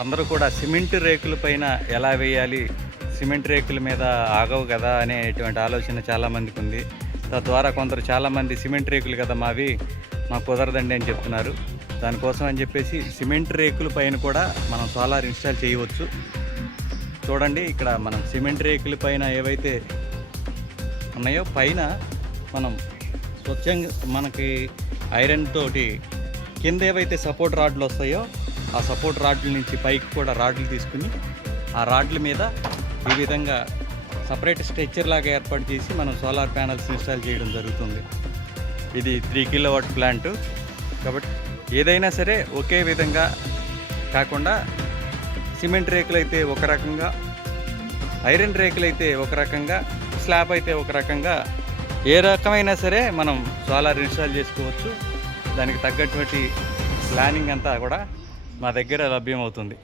అందరూ కూడా సిమెంట్ రేకుల పైన ఎలా వేయాలి, సిమెంట్ రేకుల మీద ఆగవు కదా అనేటువంటి ఆలోచన చాలామందికి ఉంది. తద్వారా కొందరు చాలామంది సిమెంట్ రేకులు కదా మావి, మాకు కుదరదండి అని చెప్తున్నారు. దానికోసం అని చెప్పేసి సిమెంట్ రేకుల పైన కూడా మనం సోలార్ ఇన్స్టాల్ చేయవచ్చు. చూడండి, ఇక్కడ మనం సిమెంట్ రేకుల పైన ఏవైతే ఉన్నాయో పైన మనం స్వచ్ఛంగా మనకి ఐరన్ తోటి కింద ఏవైతే సపోర్ట్ రాడ్లు వస్తాయో ఆ సపోర్ట్ రాడ్ల నుంచి పైకి కూడా రాడ్లు తీసుకుని ఆ రాడ్ల మీద ఈ విధంగా సపరేట్ స్ట్రక్చర్ లాగా ఏర్పాటు చేసి మనం సోలార్ ప్యానల్స్ ఇన్స్టాల్ చేయడం జరుగుతుంది. ఇది 3 కిలోవాట్ ప్లాంటు కాబట్టి ఏదైనా సరే ఒకే విధంగా కాకుండా సిమెంట్ రేకులు అయితే ఒక రకంగా, ఐరన్ రేకులు అయితే ఒక రకంగా, స్లాబ్ అయితే ఒక రకంగా, ఏ రకమైనా సరే మనం సోలార్ ఇన్స్టాల్ చేసుకోవచ్చు. దానికి తగ్గటువంటి ప్లానింగ్ అంతా కూడా మా దగ్గర లభ్యమవుతుంది.